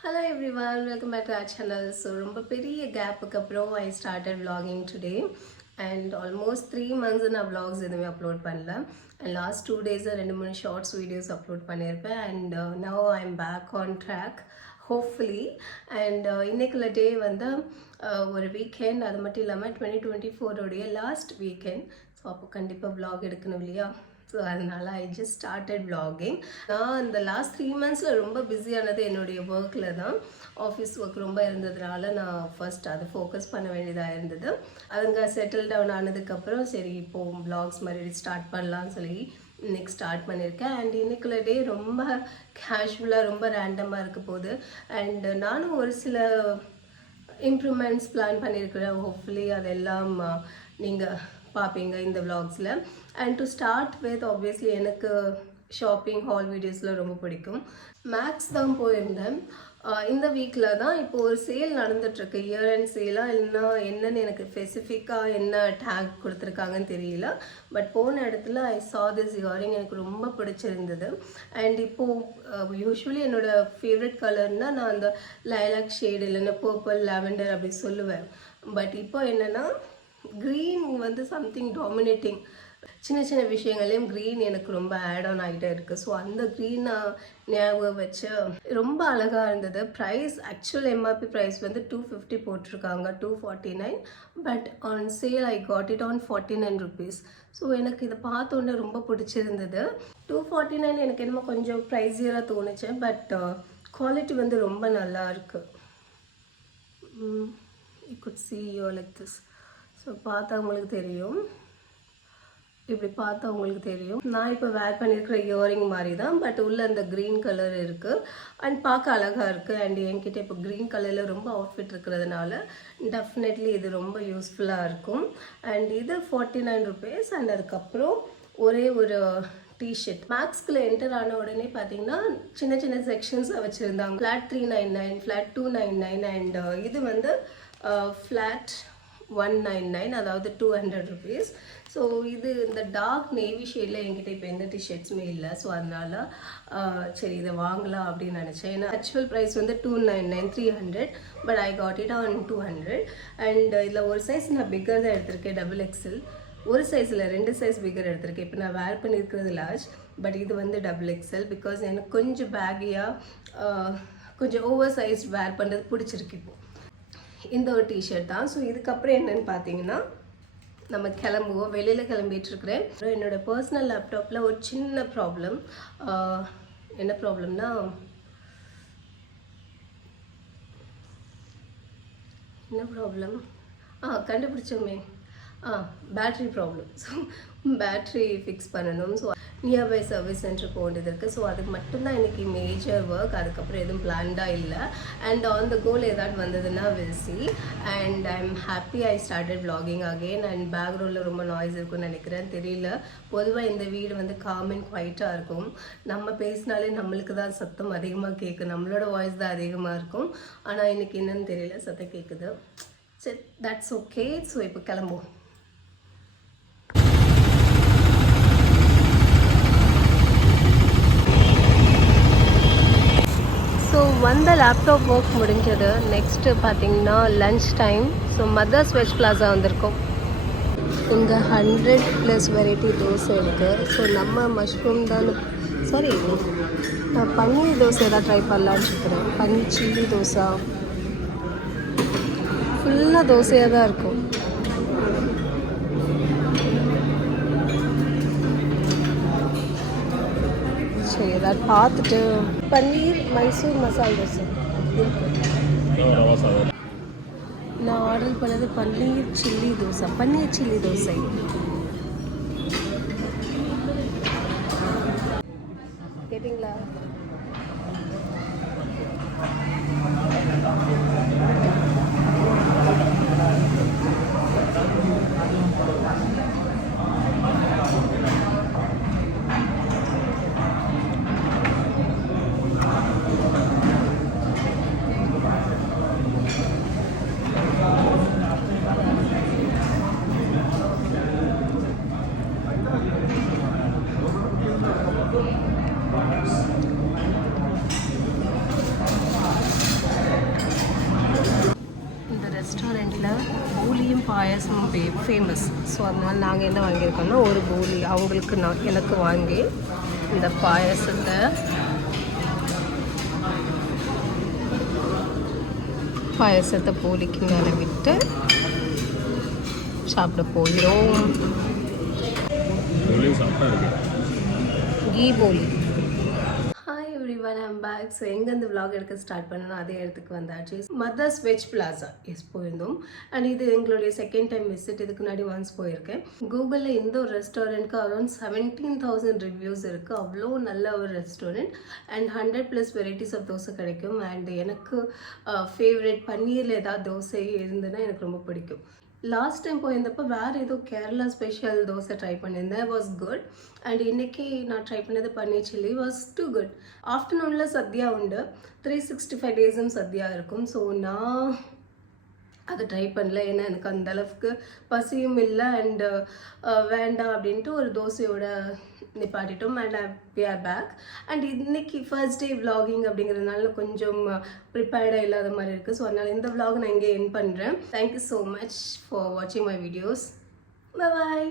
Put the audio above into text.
Hello everyone, welcome back to our channel. So ரொம்ப பெரிய கேப்புக்கு அப்புறம் I started vlogging today and almost 3 months நான் vlogs எதுவுமே upload பண்ணல and last 2 days ரெண்டு மூணு ஷார்ட்ஸ் வீடியோஸ் அப்லோட் பண்ணியிருப்பேன் and now I'm back on track hopefully and இன்னைக்குள்ள டே வந்து ஒரு வீக்கெண்ட். அது மட்டும் இல்லாமல் 2024 உடைய லாஸ்ட் வீக்கெண்ட். ஸோ அப்போ கண்டிப்பாக vlog எடுக்கணும் இல்லையா? ஸோ அதனால் ஐ ஜஸ்ட் ஸ்டார்டட் vlogging. நான் இந்த லாஸ்ட் 3 monthஸில் ரொம்ப பிஸியானது என்னுடைய ஒர்க்கில் தான். ஆஃபீஸ் ஒர்க் ரொம்ப இருந்ததுனால நான் ஃபர்ஸ்ட் அதை ஃபோக்கஸ் பண்ண வேண்டியதாக இருந்தது. அதுங்க செட்டில் டவுன் ஆனதுக்கப்புறம் சரி இப்போது vlogs மாதிரி ஸ்டார்ட் பண்ணலான்னு சொல்லி இன்னைக்கு ஸ்டார்ட் பண்ணியிருக்கேன். அண்ட் இன்னைக்குள்ள டே ரொம்ப கேஷுவலாக ரொம்ப ரேண்டமாக இருக்க போகுது. அண்ட் நானும் ஒரு சில இம்ப்ரூவ்மெண்ட்ஸ் பிளான் பண்ணியிருக்கிறேன். ஹோப்ஃபுல்லி அதெல்லாம் நீங்கள் பார்ப்பீங்க இந்த vlogsல. And to start with obviously எனக்கு ஷாப்பிங் ஹால் வீடியோஸில் ரொம்ப பிடிக்கும். மேக்ஸ் தான் போயிருந்தேன். இந்த வீக்கில் தான் இப்போ ஒரு சேல் நடந்துகிட்ருக்கு. இயர் அண்ட் சேலாக இல்லைன்னா என்னன்னு எனக்கு ஸ்பெசிஃபிக்காக என்ன டேக் கொடுத்துருக்காங்கன்னு தெரியல. பட் போன இடத்துல ஐ சா திஸ் இயரிங் எனக்கு ரொம்ப பிடிச்சிருந்தது. அண்ட் இப்போது யூஸ்வலி என்னோடய ஃபேவரட் கலர்னால் நான் அந்த லைலாக் ஷேடு இல்லைன்னா பர்பிள் லாவெண்டர் அப்படி சொல்லுவேன். பட் இப்போ என்னென்னா க்ரீன் வந்து சம்திங் டாமினேட்டிங். சின்ன சின்ன விஷயங்களையும் க்ரீன் எனக்கு ரொம்ப ஆட் ஆன் ஆகிட்டே இருக்குது. ஸோ அந்த க்ரீனை ஞாபகம் வச்சு ரொம்ப அழகாக இருந்தது. ப்ரைஸ் ஆக்சுவல் எம்ஆர்பி ப்ரைஸ் வந்து 250 போட்டிருக்காங்க, 249. But on sale I got it on 49 rupees. So எனக்கு இதை பார்த்தோன்னே ரொம்ப பிடிச்சிருந்தது. 249 எனக்கு என்னமோ கொஞ்சம் ப்ரைஸியராக தோணுச்சு. பட் குவாலிட்டி வந்து ரொம்ப நல்லா இருக்குது. You good see you like this. So பார்த்தா உங்களுக்கு தெரியும், இப்படி பார்த்தா உங்களுக்கு தெரியும். நான் இப்போ வேர் பண்ணியிருக்கிற இயரிங் மாதிரி தான், பட் உள்ள அந்த க்ரீன் கலர் இருக்குது அண்ட் பார்க்க அழகாக இருக்குது. அண்ட் என்கிட்ட இப்போ க்ரீன் கலரில் ரொம்ப அவுட்ஃபிட் இருக்கிறதுனால டெஃபினெட்லி இது ரொம்ப யூஸ்ஃபுல்லாக இருக்கும். அண்ட் இது 49 rupees. அண்ட் அதுக்கப்புறம் ஒரே ஒரு டிஷர்ட். மேக்ஸ்குள்ளே என்டர் ஆன உடனே பார்த்தீங்கன்னா சின்ன சின்ன செக்ஷன்ஸாக வச்சுருந்தாங்க. ஃப்ளாட் 399, ஃப்ளாட் 299 அண்ட் இது வந்து ஃப்ளாட் 199, அதாவது 200 rupees. ஸோ இது இந்த டார்க் நேவி ஷேடில் என்கிட்ட இப்போ எந்த டிஷர்ட்ஸுமே இல்லை. ஸோ அதனால் சரி இதை வாங்கலாம் அப்படின்னு நினச்சேன். ஏன்னா ஆக்சுவல் ப்ரைஸ் வந்து 299, 300. But I got it on 200. And இதில் ஒரு சைஸ் நான் பிக்கர் தான் எடுத்திருக்கேன், XXL. ஒரு சைஸில் 2 சைஸ் பிக்கர் எடுத்திருக்கேன். இப்போ நான் வேர் பண்ணியிருக்கிறது லார்ஜ், பட் இது வந்து XXL. பிகாஸ் எனக்கு கொஞ்சம் பேகியாக கொஞ்சம் ஓவர் சைஸ் வேர் பண்ணுறது பிடிச்சிருக்கு. இப்போ இந்த ஒரு டிஷர்ட் தான். ஸோ இதுக்கப்புறம் என்னென்னு பார்த்தீங்கன்னா நம்ம கிளம்புவோம். வெளியில் கிளம்பிகிட்ருக்கிறேன். என்னோடய பர்சனல் லேப்டாப்பில் ஒரு சின்ன ப்ராப்ளம். என்ன ப்ராப்ளம்னா என்ன ப்ராப்ளம் கண்டுபிடிச்சோமே, battery problem. So battery fix பண்ணணும். ஸோ நியர்பை சர்வீஸ் சென்டர் போக வேண்டியது இருக்குது. ஸோ அதுக்கு மட்டும்தான் இன்றைக்கி மேஜர் ஒர்க். அதுக்கப்புறம் எதுவும் பிளான்டாக இல்லை. அண்ட் ஆன் த கோல் ஏதாவது வந்ததுன்னா will see. And I am happy I started vlogging again. And பேக்ரவுண்டில் ரொம்ப நாய்ஸ் இருக்குன்னு நினைக்கிறேன், தெரியல. பொதுவாக இந்த வீடு வந்து காம் அண்ட் குவைட்டாக இருக்கும். நம்ம பேசினாலே நம்மளுக்கு தான் சத்தம் அதிகமாக கேட்கும், நம்மளோட வாய்ஸ் தான் அதிகமாக இருக்கும். ஆனால் இன்றைக்கி என்னன்னு தெரியல, சத்தம் கேட்குது. சரி, தட்ஸ் ஓகே. ஸோ இப்போ கிளம்புவோம். ஸோ வந்த லேப்டாப் ஒர்க் முடிஞ்சது. நெக்ஸ்ட்டு பார்த்தீங்கன்னா lunch time. So mother's veg plaza வந்திருக்கோம். இங்கே 100+ வெரைட்டி தோசை இருக்குது. ஸோ நம்ம மஷ்ரூம் தான், சாரி நான் பன்னீர் தோசை தான் ட்ரை பண்ணலான்னு இருக்கிறேன். பன்னீர் சில்லி தோசை ஃபுல்லாக தோசையாக தான் இருக்கும். சரி ஏதாவது பார்த்துட்டு பன்னீர் மைசூர் மசால் தோசை நான் ஆர்டர் பண்ணது. பன்னீர் சில்லி தோசை, பன்னீர் சில்லி தோசை. கேட்டிங்களா? ரெஸ்டாரண்ட்டில் பூலியும் பாயசமும் ஃபேமஸ். ஸோ அதனால் நாங்கள் என்ன வாங்கியிருக்கோம்னா ஒரு பூலி அவங்களுக்கு எனக்கு வாங்கி இந்த பாயசத்தை பூலிக்கு மேலே விட்டு சாப்பிட போகிறோம். கீ போலி. Hi everyone, I'm back. So எங்கே இந்த vlog எடுக்க ஸ்டார்ட் பண்ணணும் அதே இடத்துக்கு வந்தாச்சு. மதர்ஸ் வெஜ் பிளாசா போயிருந்தோம். அண்ட் இது எங்களுடைய செகண்ட் டைம் விசிட். இதுக்கு முன்னாடி ஒன்ஸ் போயிருக்கேன். கூகுளில் இந்த ஒரு ரெஸ்டாரண்ட்க்கு அரௌண்ட் 17,000 ரிவ்யூஸ் இருக்குது. அவ்வளோ நல்ல ஒரு restaurant. And 100+ varieties of dosa கிடைக்கும். அண்ட் எனக்கு ஃபேவரட் பன்னீரில் ஏதாவது தோசை இருந்ததுன்னா எனக்கு ரொம்ப பிடிக்கும். லாஸ்ட் டைம் போயிருந்தப்போ வேறு ஏதோ கேரளா ஸ்பெஷல் தோசை ட்ரை பண்ணியிருந்தேன். Was good. அண்ட் இன்றைக்கி நான் ட்ரை பண்ணது paneer chilli was too good. ஆஃப்டர்நூனில் சத்யா உண்டு. 365 டேஸும் சத்யா இருக்கும். ஸோ நான் அதை ட்ரை பண்ணல. ஏன்னா எனக்கு அந்த அளவுக்கு பசியும் இல்லை. அண்டு வேண்டாம் அப்படின்ட்டு ஒரு தோசையோட நிப்பாட்டிட்டோம். And we are back. And இன்னைக்கு ஃபர்ஸ்ட் டே vlogging அப்படிங்கிறதுனால கொஞ்சம் ப்ரிப்பேர்டாக இல்லாத மாதிரி இருக்குது. ஸோ அதனால் இந்த vlog நான் இங்கே எண்ட் பண்ணுறேன். தேங்க்யூ ஸோ மச் ஃபார் வாட்சிங் மை வீடியோஸ். பை.